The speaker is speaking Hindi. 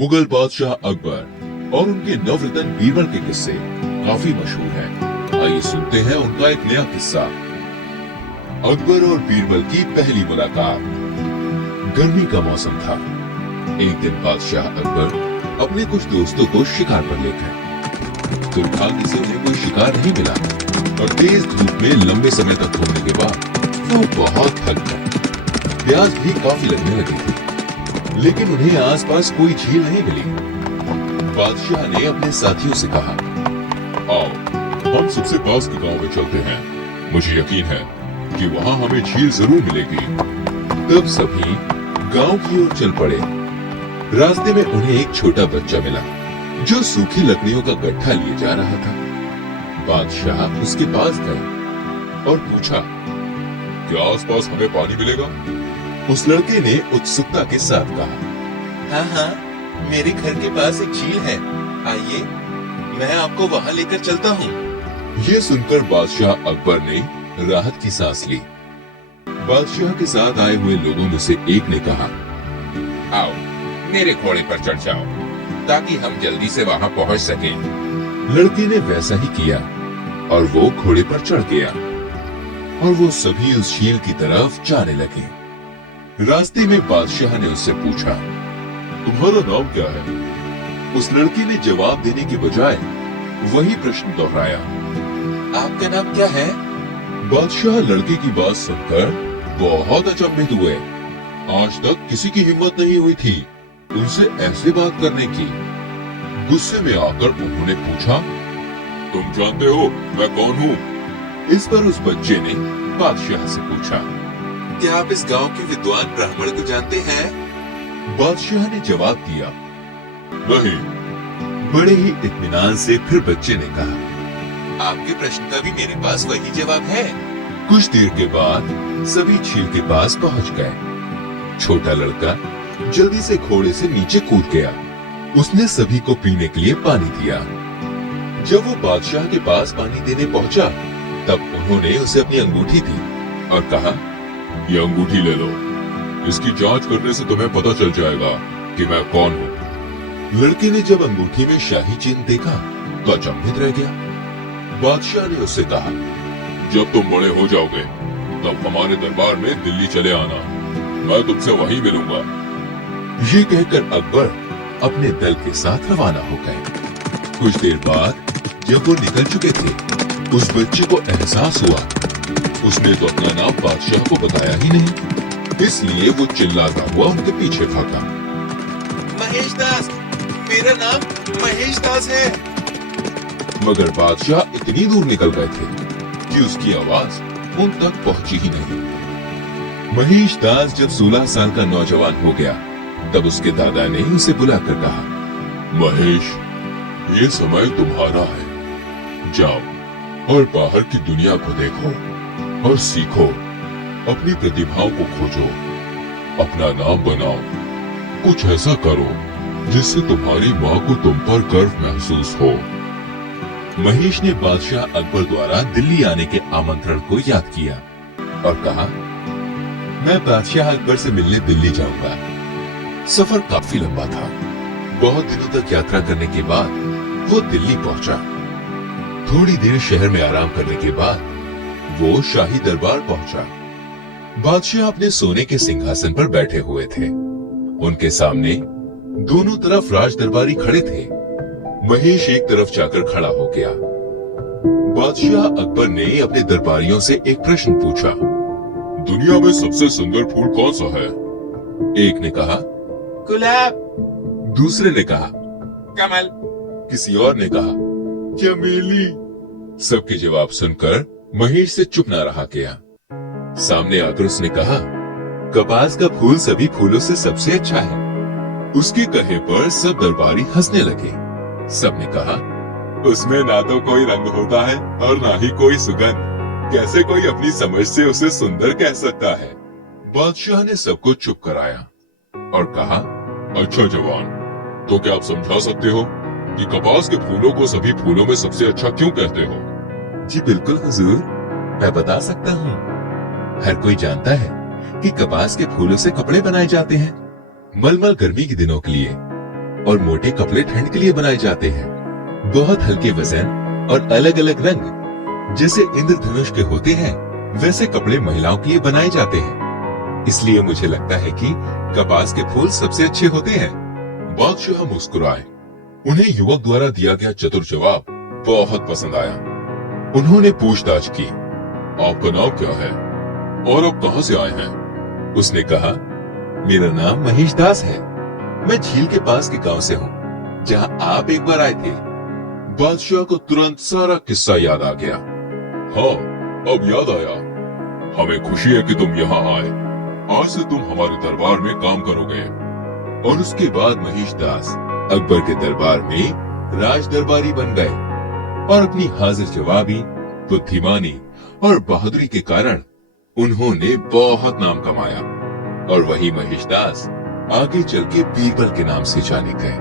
मुगल बादशाह अकबर और उनके नवरत्न बीरबल के किस्से काफी मशहूर हैं। आइए सुनते हैं उनका एक नया किस्सा। अकबर और बीरबल की पहली मुलाकात। गर्मी का मौसम था। एक दिन बादशाह अकबर अपने कुछ दोस्तों को शिकार पर ले गए। दुर्भाग्य से उन्हें कोई शिकार नहीं मिला और तेज धूप में लंबे समय तक घूमने के बाद वो बहुत थक गए। प्यास भी काफी लगने लगी थी, लेकिन उन्हें आसपास कोई झील नहीं मिली। बादशाह ने अपने साथियों से कहा, आओ हम सबसे पास के गांव में चलते हैं। मुझे यकीन है कि वहाँ हमें झील जरूर मिलेगी। तब सभी गांव की ओर चल पड़े। रास्ते में उन्हें एक छोटा बच्चा मिला जो सूखी लकड़ियों का गट्ठा लिए जा रहा था। बादशाह उसके पास गए और पूछा, क्या आसपास हमें पानी मिलेगा? उस लड़के ने उत्सुकता के साथ कहा, हाँ, मेरे घर के पास एक झील है। आइए, मैं आपको वहाँ लेकर चलता हूँ। ये सुनकर बादशाह अकबर ने राहत की सांस ली। बादशाह के साथ आए हुए लोगों में से एक ने कहा, आओ मेरे घोड़े पर चढ़ जाओ ताकि हम जल्दी से वहाँ पहुँच सकें। लड़के ने वैसा ही किया और वो घोड़े पर चढ़ गया और वो सभी उस झील की तरफ जाने लगे। रास्ते में बादशाह ने उससे पूछा, तुम्हारा नाम क्या है? उस लड़के ने जवाब देने के बजाय वही प्रश्न दोहराया, आपका नाम क्या है? बादशाह लड़के की बात सुनकर बहुत अचंभित हुए। आज तक किसी की हिम्मत नहीं हुई थी उनसे ऐसे बात करने की। गुस्से में आकर उन्होंने पूछा, तुम जानते हो मैं कौन हूँ? इस पर उस बच्चे ने बादशाह से पूछा, क्या आप इस गांव के विद्वान ब्राह्मण को जानते हैं? बादशाह ने जवाब दिया, नहीं। बड़े ही इत्मीनान से फिर बच्चे ने कहा, आपके प्रश्न का भी मेरे पास वही जवाब है। कुछ देर के बाद सभी झील के पास पहुंच गए। छोटा लड़का जल्दी से घोड़े से नीचे कूद गया। उसने सभी को पीने के लिए पानी दिया। जब वो बादशाह के पास पानी देने पहुंचा, तब उन्होंने उसे अपनी अंगूठी दी और कहा, ये अंगूठी ले लो। इसकी जांच करने से तुम्हें पता चल जाएगा कि मैं कौन हूँ। लड़के ने जब अंगूठी में शाही चिन्ह देखा तो अचंभित रह गया। बादशाह ने उससे कहा, जब तुम बड़े हो जाओगे तब हमारे दरबार में दिल्ली चले आना, मैं तुमसे वहीं मिलूंगा। ये कहकर अकबर अपने दल के साथ रवाना हो गए। कुछ देर बाद जब वो निकल चुके थे, उस बच्चे को एहसास हुआ उसने तो अपना नाम बादशाह को बताया ही नहीं, इसलिए वो चिल्लाता हुआ उनके पीछे भागा। महेश दास, मेरा नाम महेश दास है। मगर बादशाह इतनी दूर निकल गए थे कि उसकी आवाज उन तक पहुंची ही नहीं। महेश दास जब 16 साल का नौजवान हो गया, तब उसके दादा ने उसे बुलाकर कहा, महेश, ये समय तुम्हारा है। जाओ और बाहर की दुनिया को देखो और सीखो। अपनी प्रतिभाओं को खोजो, अपना नाम बनाओ। कुछ ऐसा करो जिससे तुम्हारी माँ को तुम पर गर्व महसूस हो। महेश ने बादशाह अकबर द्वारा दिल्ली आने के आमंत्रण को याद किया और कहा, मैं बादशाह अकबर से मिलने दिल्ली जाऊंगा। सफर काफी लंबा था। बहुत दिनों तक यात्रा करने के बाद वो दिल्ली पहुंचा। थोड़ी देर शहर में आराम करने के बाद वो शाही दरबार पहुंचा। बादशाह अपने सोने के सिंहासन पर बैठे हुए थे। उनके सामने दोनों तरफ राज दरबारी खड़े थे। महेश एक तरफ जाकर खड़ा हो गया। बादशाह अकबर ने अपने दरबारियों से एक प्रश्न पूछा, दुनिया में सबसे सुंदर फूल कौन सा है? एक ने कहा, गुलाब। दूसरे ने कहा, कमल। किसी और ने कहा, चमेली। सबके जवाब सुनकर महेश से चुप न रहा गया। सामने आकर उसने कहा, कपास का फूल सभी फूलों से सबसे अच्छा है। उसके कहे पर सब दरबारी हंसने लगे। सबने कहा, उसमें ना तो कोई रंग होता है और ना ही कोई सुगंध। कैसे कोई अपनी समझ से उसे सुंदर कह सकता है? बादशाह ने सबको चुप कराया और कहा, अच्छा जवान, तो क्या आप समझा सकते हो कि कपास के फूलों को सभी फूलों में सबसे अच्छा क्यों कहते हो? जी बिल्कुल हुजूर, मैं बता सकता हूँ। हर कोई जानता है कि कपास के फूलों से कपड़े बनाए जाते हैं, मलमल गर्मी के दिनों के लिए, और मोटे कपड़े ठंड के लिए बनाए जाते हैं। बहुत हल्के वजन और अलग अलग रंग जैसे इंद्रधनुष के होते हैं, वैसे कपड़े महिलाओं के लिए बनाए जाते हैं। इसलिए मुझे लगता है कि कपास के फूल सबसे अच्छे होते हैं। बादशाह मुस्कुराए। उन्हें युवक द्वारा दिया गया चतुर जवाब बहुत पसंद आया। उन्होंने पूछताछ की, आपका नाम क्या है और आप कहां से आए हैं? उसने कहा, मेरा नाम महेश दास है। मैं झील के पास के गांव से हूँ, जहाँ आप एक बार आए थे। बादशाह को तुरंत सारा किस्सा याद आ गया। हाँ, अब याद आया। हमें खुशी है कि तुम यहाँ आए। आज से तुम हमारे दरबार में काम करोगे। और उसके बाद महेश दास अकबर के दरबार में राज दरबारी बन गए और अपनी हाजिर जवाबी, बुद्धिमानी और बहादुरी के कारण उन्होंने बहुत नाम कमाया। और वही महेश दास आगे चल के बीरबल के नाम से जाने गए।